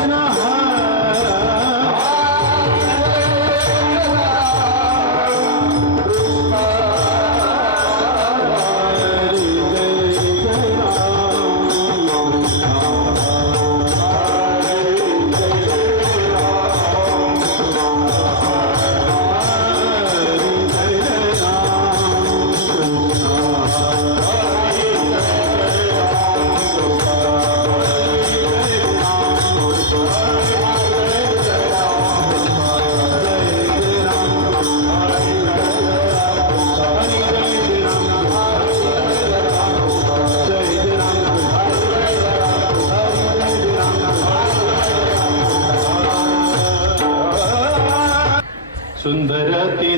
Krishna ती